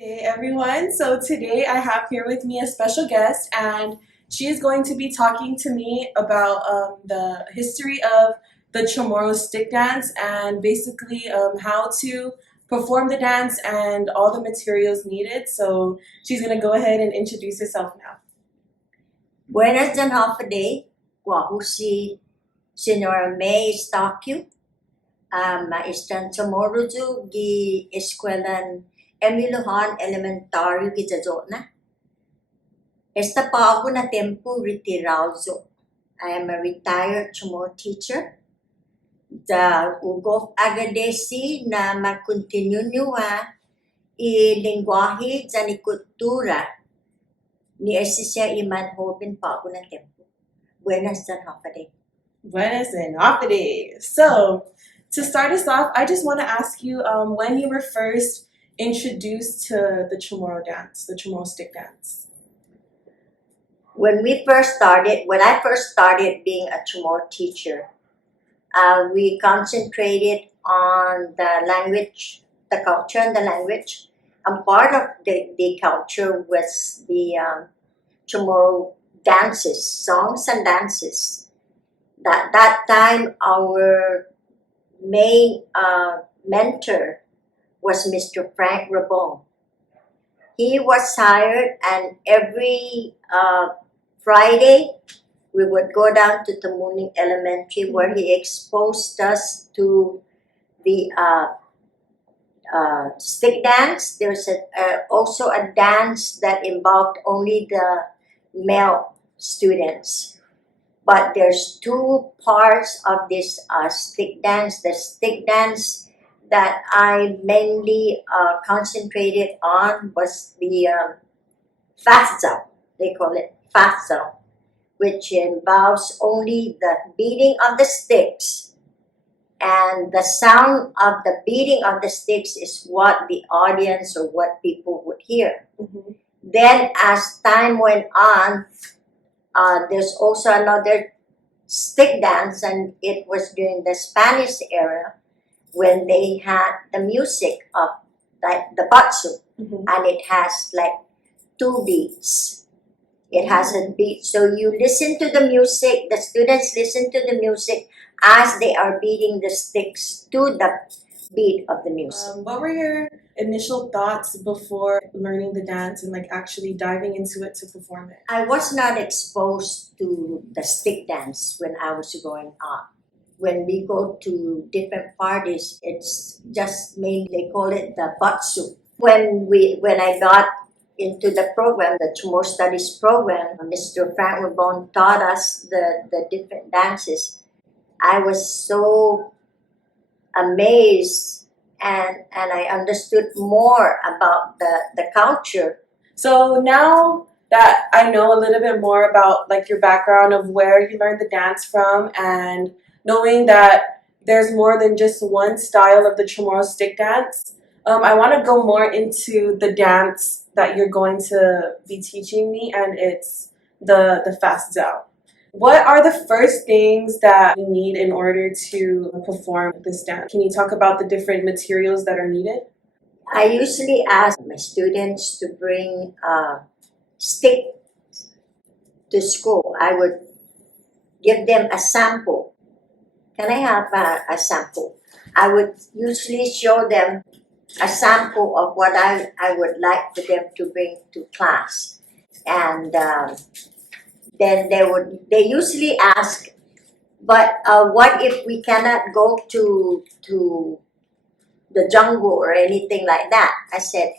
Day everyone. So today I have here with me a special guest and she is going to be talking to me about the history of the CHamoru stick dance and basically how to perform the dance and all the materials needed. So she's going to go ahead and introduce herself now. Buenas and half a day. Guahusi Senora May Stakyu. Istan CHamoru ju gi eskuelan Emiluhan Elementaryo gi jajona. Esta pago na tempo retirado. I am a retired CHamoru teacher. Da ugof agadesi na mag-continue niwa i-lingwahe dyan ni kultura ni esisya iman hobin pago na tempo. Buenas and half a day. Buenas and half a day. So to start us off, I just want to ask you when you were first introduced to the CHamoru dance, the CHamoru stick dance. When I first started being a CHamoru teacher, we concentrated on the language, the culture and the language. And part of the culture was the CHamoru dances, songs and dances. That time, our main mentor was Mr. Frank Rabon. He was hired, and every Friday we would go down to Tamuning Elementary where he exposed us to the stick dance. There's also a dance that involved only the male students. But there's two parts of this stick dance. The stick dance that I mainly concentrated on was the Fatso. They call it Fatso, which involves only the beating of the sticks. And the sound of the beating of the sticks is what the audience or what people would hear. Mm-hmm. Then as time went on, there's also another stick dance, and it was during the Spanish era when they had the music of like the batsu, Mm-hmm. and it has like two beats. It has a beat, so you listen to the music, the students listen to the music as they are beating the sticks to the beat of the music. What were your initial thoughts before learning the dance and like actually diving into it to perform it? I was not exposed to the stick dance when I was growing up. When we go to different parties, it's just mainly, they call it the batsu. When I got into the program, the CHamoru Studies program, Mr. Frank Rabon taught us the different dances. I was so amazed and I understood more about the culture. So now that I know a little bit more about like your background of where you learned the dance from and knowing that there's more than just one style of the CHamoru stick dance, I want to go more into the dance that you're going to be teaching me, and it's the fast zao. What are the first things that you need in order to perform this dance? Can you talk about the different materials that are needed? I usually ask my students to bring a stick to school. I would give them a sample. Can I have a sample? I would usually show them a sample of what I would like for them to bring to class. And then they usually ask, but what if we cannot go to the jungle or anything like that? I said,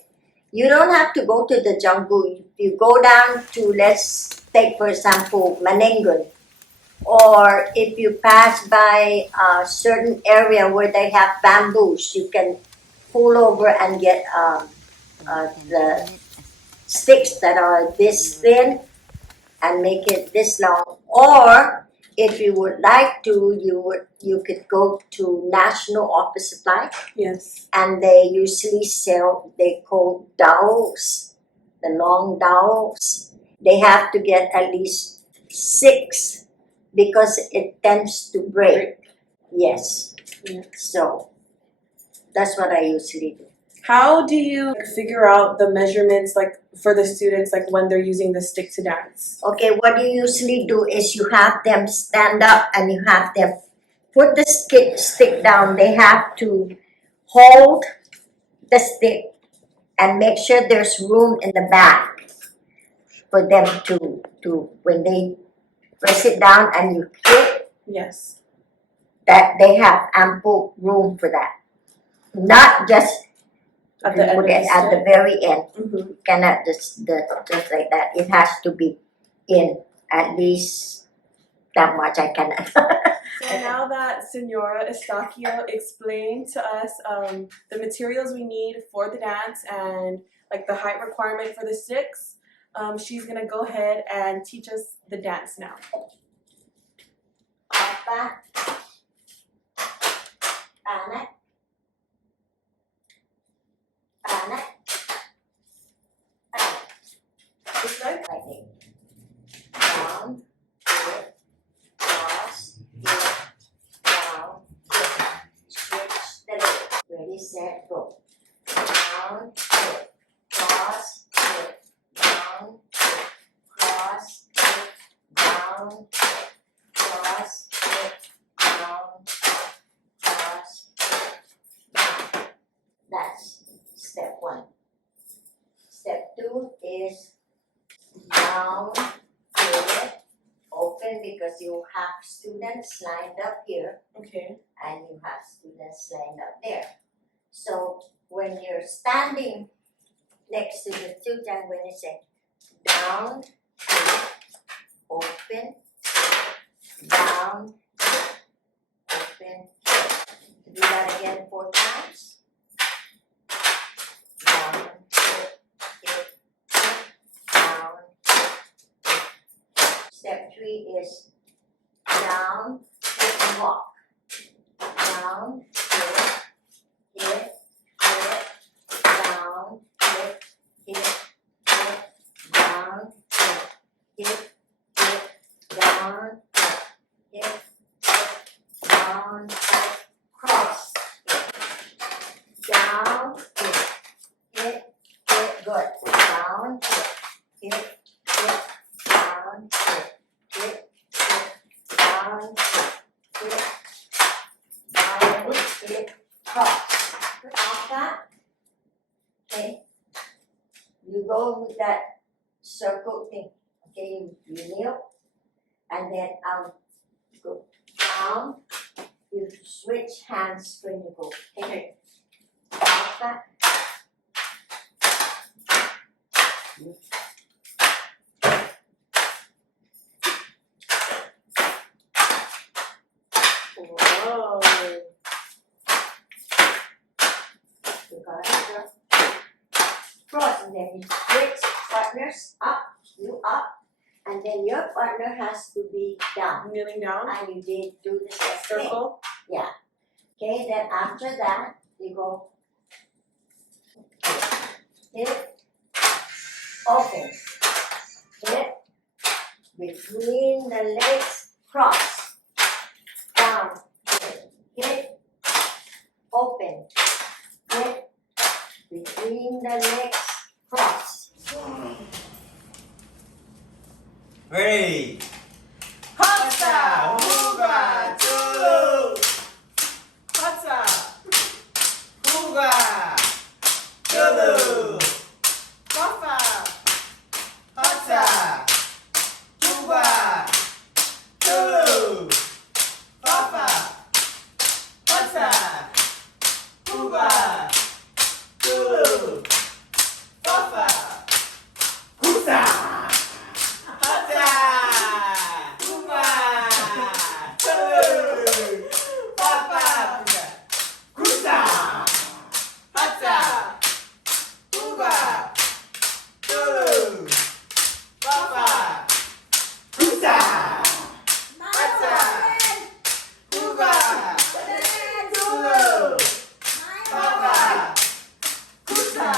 you don't have to go to the jungle. If you go down to, let's take for example, Manengun, or if you pass by a certain area where they have bamboos, you can pull over and get the sticks that are this thin and make it this long. Or if you would like to, you could go to National Office Supply. Yes. And they usually sell, they call dowels, the long dowels. They have to get at least 6 because it tends to break. Yes. Yeah. So that's what I usually do. How do you figure out the measurements like for the students like when they're using the stick to dance? Okay, what you usually do is you have them stand up and you have them put the stick down. They have to hold the stick and make sure there's room in the back for them to when they press it down and you hit, Yes. that they have ample room for that. Not just At the end put of it the at the stick. very end. Mm-hmm. Cannot just like that. It has to be in at least that much. I cannot. So now that Senora Estacio explained to us the materials we need for the dance and like the height requirement for the sticks, she's gonna go ahead and teach us the dance now. Back. Anak. Anak. Anak. Just like Like it. Down. Hit. Cross. Hit. Down. Hit. Switch the leg. Ready, set, go. Down. Hit. Cross. Hit. Down. Hit. Cross. Hit. Down. Hit. Cross. Hit. Down. Hit. Cross. Hit. Down. That's step one. Step two is down, hit, open, because you have students lined up here okay. and you have students lined up there. So when you're standing next to the student, I'm going to say down, hit, open, down, hit, open, hit. Do that again 4 times. Down, hit, hit, down, hit. Step 3 is down, hit, and walk. Down, hit, hit, hit, down, hit, hit, hit, down, hit, hit, down, hit, hit, down, hit, cross, hit, down, hit, good. Down, hit, down, hit, down, hit, cross. After, okay, you go with that circle thing. Okay, you kneel, and then go down. You switch hands when you go. Okay. After. Whoa. You got it, girl. Cross, and then you switch partners up, you up, and then your partner has to be down. Kneeling down. And you did do the same thing. Circle. Yeah. Okay, then after that, you go hit, open, hit, between the legs, cross, down, hit, open, hit, between the legs, cross. Ready? Hatsa. Huga, Tulu. Hatsa. Huga, Tulu. Fafa. Hatsa. Huga, Tulu. Papa. Hatsa. Huga, Tulu. Papa. Husa. Hatsa. Huga, Tulu. Papa. Husa. Hatsa. Huga, Tulu. Papa. Husa. Hatsa. Huga, Tulu. Papa. Husa.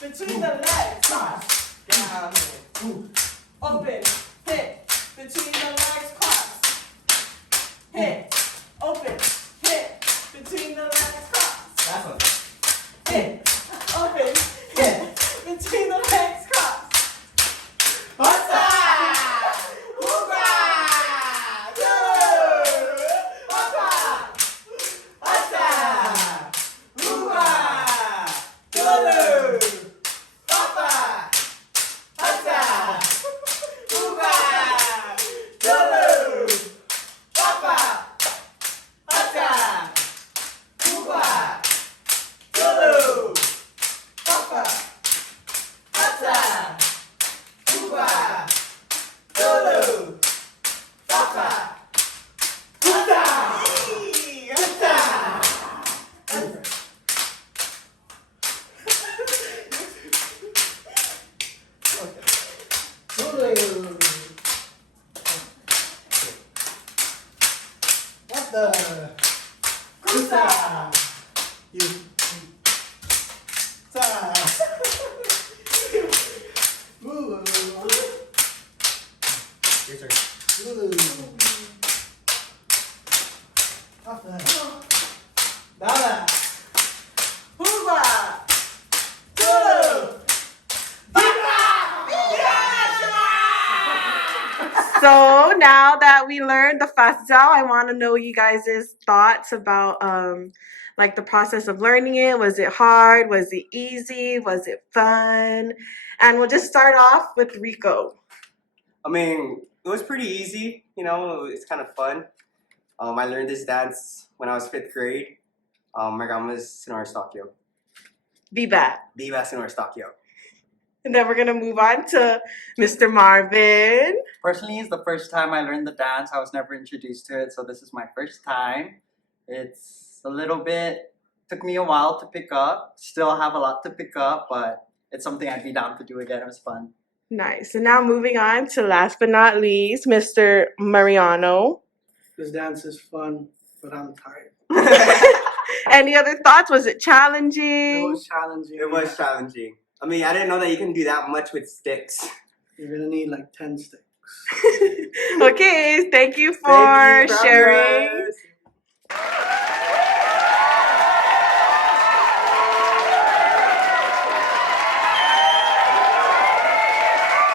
Between the legs. Cross. Down. Open. Hit. Between the legs. Cross. Hit. Open. Hit. Between the legs cross. That's one. In. Open. In. Between the legs cross. Pasta. Hoorah. Pasta. Pasta. Hoorah. Papa. Pasta. Hoorah. Papa. Pasta. Hoorah. Papa. Pasta. Hoorah. Papa. Pasta. What the? Kusa. You. Sa. Ooh. Your turn. Ooh. What the? Dada. Hooba. So now that we learned the fastjao, I want to know you guys' thoughts about like the process of learning it. Was it hard? Was it easy? Was it fun? And we'll just start off with Rico. I mean, it was pretty easy, you know, it's kind of fun. I learned this dance when I was 5th grade. My grandma's Sonora Stockyo. Viva. Viva Sonora Stockyo. And then we're going to move on to Mr. Marvin. Personally, it's the first time I learned the dance. I was never introduced to it, so this is my first time. It's a little bit, took me a while to pick up. Still have a lot to pick up, but it's something I'd be down to do again. It was fun. Nice. And now moving on to last but not least, Mr. Mariano. This dance is fun, but I'm tired. Any other thoughts? Was it It challenging? was challenging. It was challenging. I mean, I didn't know that you can do that much with sticks. You're gonna need like 10 sticks. Okay, thank you for Thank you, sharing. brothers.